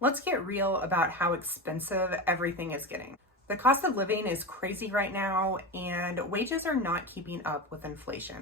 Let's get real about how expensive everything is getting. The cost of living is crazy right now, and wages are not keeping up with inflation.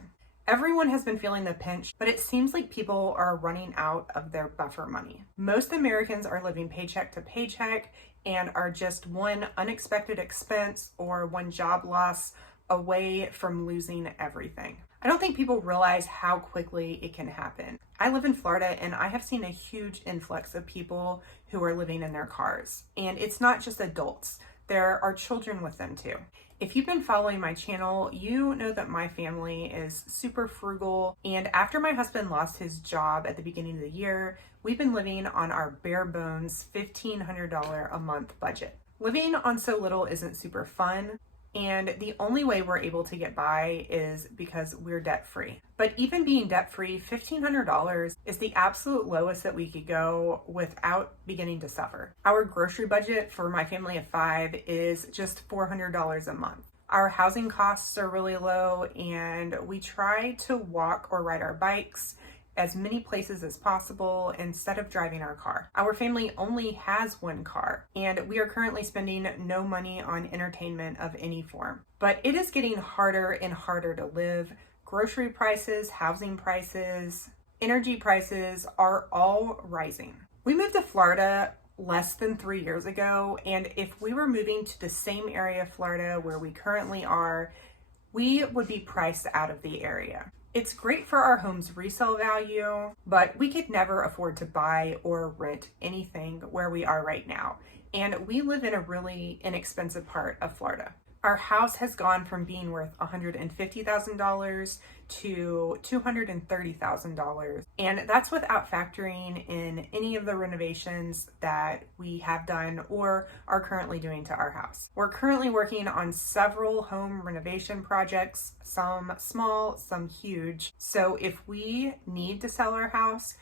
Everyone has been feeling the pinch, but it seems like people are running out of their buffer money. Most Americans are living paycheck to paycheck and are just one unexpected expense or one job loss away from losing everything. I don't think people realize how quickly it can happen. I live in Florida and I have seen a huge influx of people who are living in their cars. And it's not just adults, there are children with them too. If you've been following my channel, you know that my family is super frugal. And after my husband lost his job at the beginning of the year, we've been living on our bare bones $1,500 a month budget. Living on so little isn't super fun. And the only way we're able to get by is because we're debt free. But even being debt free, $1,500 is the absolute lowest that we could go without beginning to suffer. Our grocery budget for my family of 5 is just $400 a month. Our housing costs are really low, and we try to walk or ride our bikes as many places as possible instead of driving our car. Our family only has one car, and we are currently spending no money on entertainment of any form. But it is getting harder and harder to live. Grocery prices, housing prices, energy prices are all rising. We moved to Florida less than 3 years ago, and if we were moving to the same area of Florida where we currently are, we would be priced out of the area. It's great for our home's resale value, but we could never afford to buy or rent anything where we are right now. And we live in a really inexpensive part of Florida. Our house has gone from being worth $150,000 to $230,000. And that's without factoring in any of the renovations that we have done or are currently doing to our house. We're currently working on several home renovation projects, some small, some huge. So if we need to sell our house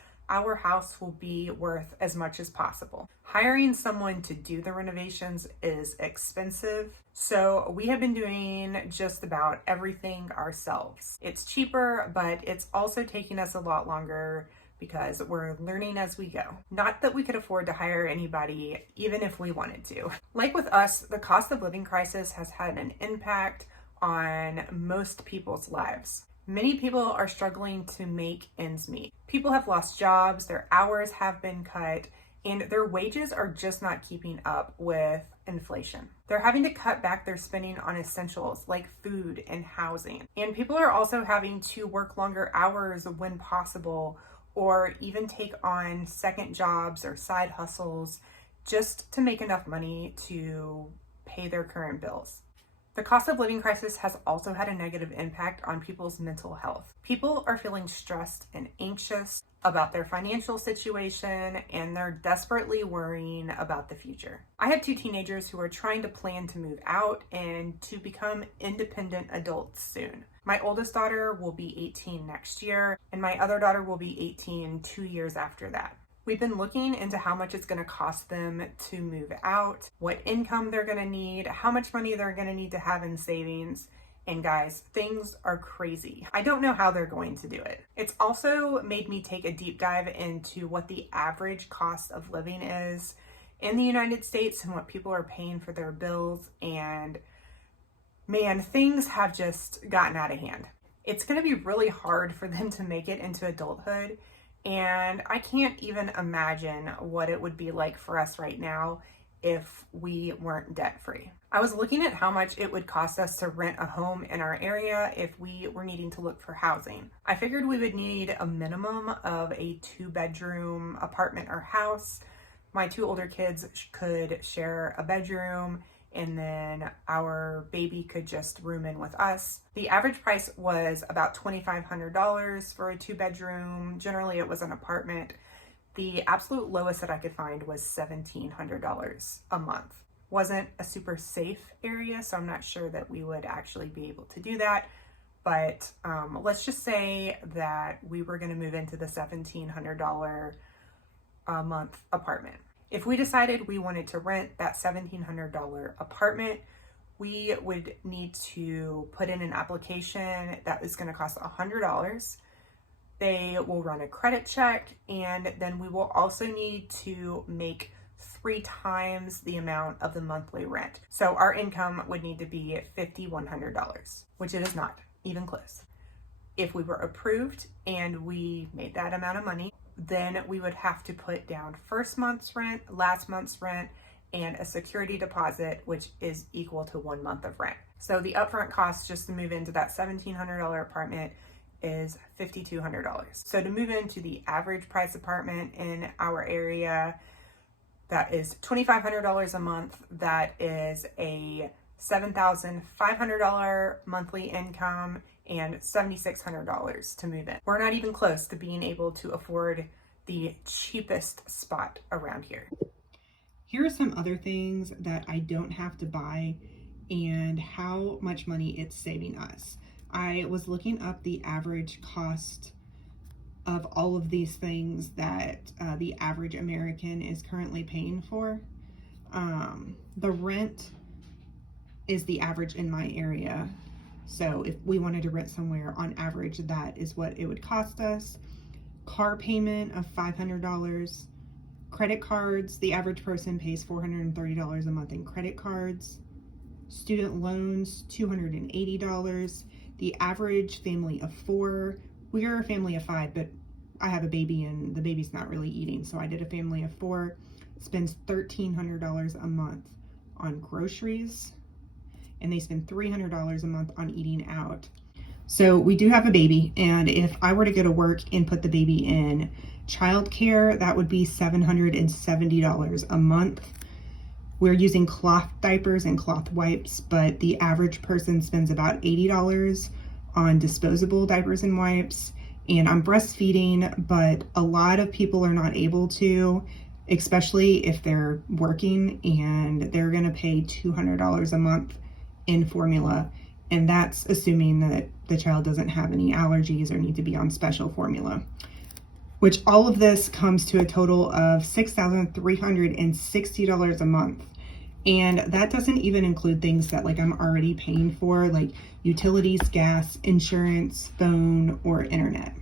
will be worth as much as possible. Hiring someone to do the renovations is expensive, so we have been doing just about everything ourselves. It's cheaper, but it's also taking us a lot longer because we're learning as we go. Not that we could afford to hire anybody, even if we wanted to. Like with us, the cost of living crisis has had an impact on most people's lives. Many people are struggling to make ends meet. People have lost jobs, their hours have been cut, and their wages are just not keeping up with inflation. They're having to cut back their spending on essentials like food and housing. And people are also having to work longer hours when possible, or even take on second jobs or side hustles just to make enough money to pay their current bills. The cost of living crisis has also had a negative impact on people's mental health. People are feeling stressed and anxious about their financial situation, and they're desperately worrying about the future. I have 2 teenagers who are trying to plan to move out and to become independent adults soon. My oldest daughter will be 18 next year, and my other daughter will be 18 2 years after that. We've been looking into how much it's going to cost them to move out, what income they're going to need, how much money they're going to need to have in savings. And guys, things are crazy. I don't know how they're going to do it. It's also made me take a deep dive into what the average cost of living is in the United States and what people are paying for their bills. And man, things have just gotten out of hand. It's going to be really hard for them to make it into adulthood. And I can't even imagine what it would be like for us right now if we weren't debt free. I was looking at how much it would cost us to rent a home in our area if we were needing to look for housing. I figured we would need a minimum of a 2-bedroom apartment or house. My 2 older kids could share a bedroom, and then our baby could just room in with us. The average price was about $2,500 for a 2-bedroom. Generally, it was an apartment. The absolute lowest that I could find was $1,700 a month. Wasn't a super safe area, so I'm not sure that we would actually be able to do that. But let's just say that we were going to move into the $1,700 a month apartment. If we decided we wanted to rent that $1,700 apartment, we would need to put in an application that is going to cost $100. They will run a credit check, and then we will also need to make 3 times the amount of the monthly rent. So our income would need to be $5,100, which it is not even close. If we were approved and we made that amount of money, then we would have to put down first month's rent, last month's rent, and a security deposit, which is equal to 1 month of rent. So the upfront cost just to move into that $1,700 apartment is $5,200. So to move into the average price apartment in our area, that is $2,500 a month. That is a $7,500 monthly income and $7,600 to move in. We're not even close to being able to afford the cheapest spot around here. Here are some other things that I don't have to buy and how much money it's saving us. I was looking up the average cost of all of these things that the average American is currently paying for. The rent is the average in my area. So if we wanted to rent somewhere, on average, that is what it would cost us. Car payment of $500. Credit cards, the average person pays $430 a month in credit cards. Student loans, $280. The average family of 4. We are a family of 5, but I have a baby and the baby's not really eating. So I did a family of 4, spends $1,300 a month on groceries, and they spend $300 a month on eating out. So we do have a baby, and if I were to go to work and put the baby in childcare, that would be $770 a month. We're using cloth diapers and cloth wipes, but the average person spends about $80 on disposable diapers and wipes. And I'm breastfeeding, but a lot of people are not able to, especially if they're working, and they're gonna pay $200 a month in formula. And that's assuming that the child doesn't have any allergies or need to be on special formula, which all of this comes to a total of $6,360 a month. And that doesn't even include things that I'm already paying for, like utilities, gas, insurance, phone, or internet.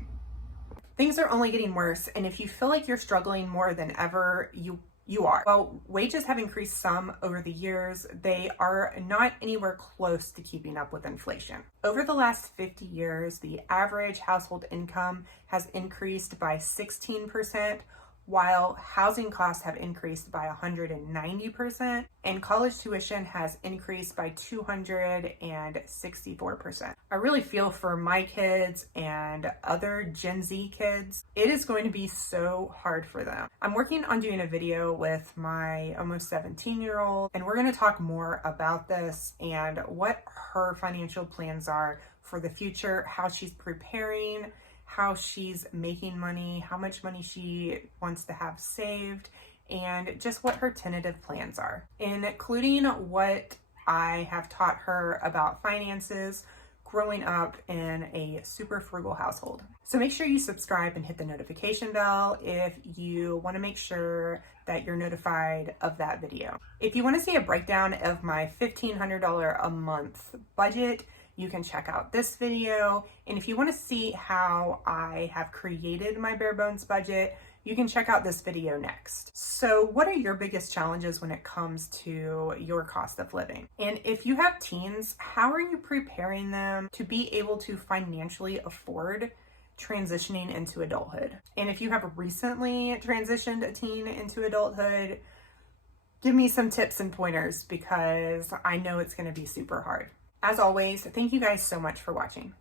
Things are only getting worse, and if you feel like you're struggling more than ever, you are. Well, wages have increased some over the years. They are not anywhere close to keeping up with inflation. Over the last 50 years, the average household income has increased by 16%, while housing costs have increased by 190%, and college tuition has increased by 264%. I really feel for my kids and other Gen Z kids. It is going to be so hard for them. I'm working on doing a video with my almost 17-year-old, and we're going to talk more about this and what her financial plans are for the future, how she's preparing, how she's making money, how much money she wants to have saved, and just what her tentative plans are, including what I have taught her about finances growing up in a super frugal household. So make sure you subscribe and hit the notification bell if you want to make sure that you're notified of that video. If you want to see a breakdown of my $1,500 a month budget, you can check out this video. And if you want to see how I have created my bare bones budget, you can check out this video next. So what are your biggest challenges when it comes to your cost of living? And if you have teens, how are you preparing them to be able to financially afford transitioning into adulthood? And if you have recently transitioned a teen into adulthood, give me some tips and pointers, because I know it's going to be super hard. As always, thank you guys so much for watching.